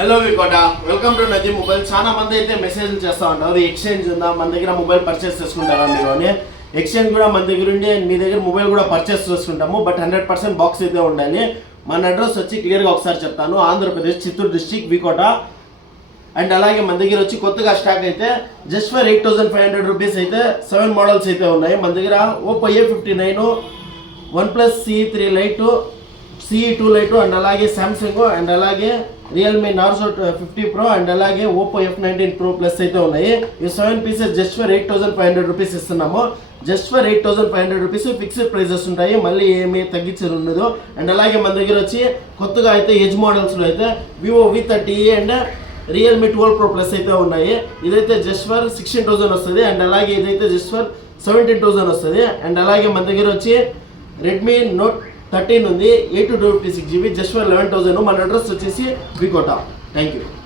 Hello వికోట, welcome to నజీ mobile. చాలా మంది అయితే మెసేజ్లు చేస్తూ ఉంటారు, ఎక్స్చేంజ్ ఉందా, మన దగ్గర మొబైల్ పర్చేస్ చేసుకుంటారా మీరు అని. ఎక్స్చేంజ్ కూడా మన దగ్గర ఉండి మీ దగ్గర మొబైల్ కూడా పర్చేస్ చేసుకుంటాము, బట్ 100% బాక్స్ అయితే ఉండాలి. మన అడ్రస్ వచ్చి క్లియర్గా ఒకసారి చెప్తాను. ఆంధ్రప్రదేశ్ చిత్తూరు డిస్ట్రిక్ట్ వికోట. అండ్ అలాగే మన దగ్గర వచ్చి కొత్తగా స్టాక్ అయితే జస్ట్ ఫర్ 8,500 రూపీస్ అయితే 7 మోడల్స్ అయితే ఉన్నాయి మన దగ్గర. Oppo A59, OnePlus CE3 lite, CE2 lite, and అలాగే సామ్సంగ్, అండ్ అలాగే రియల్మీ నార్జో 50 Pro, అండ్ అలాగే ఓపో F19 Pro Plus అయితే ఉన్నాయి. ఈ 7 పీసెస్ జస్ట్ ఫర్ 8,500 రూపీస్ ఇస్తున్నాము. Just for 8,500 rupees fixed prices ఉంటాయి, మళ్ళీ ఏమీ తగ్గించేది ఉండదు. అండ్ అలాగే మన దగ్గర వచ్చి కొత్తగా అయితే ఎడ్జ్ మోడల్స్లో అయితే Vivo V30 and Realme 12 Pro Plus అయితే ఉన్నాయి. ఇదైతే జస్ట్ ఫర్ 16,000 వస్తుంది. అండ్ అలాగే ఇదైతే జస్ట్ ఫర్ 17,000 వస్తుంది. అండ్ అలాగే మన దగ్గర వచ్చి రెడ్మీ నోట్ 13 ఉంది, 8 256 GB, జస్ట్ ఫర్ 11,000. మన అడ్రస్ వచ్చేసి వికోట. Thank you.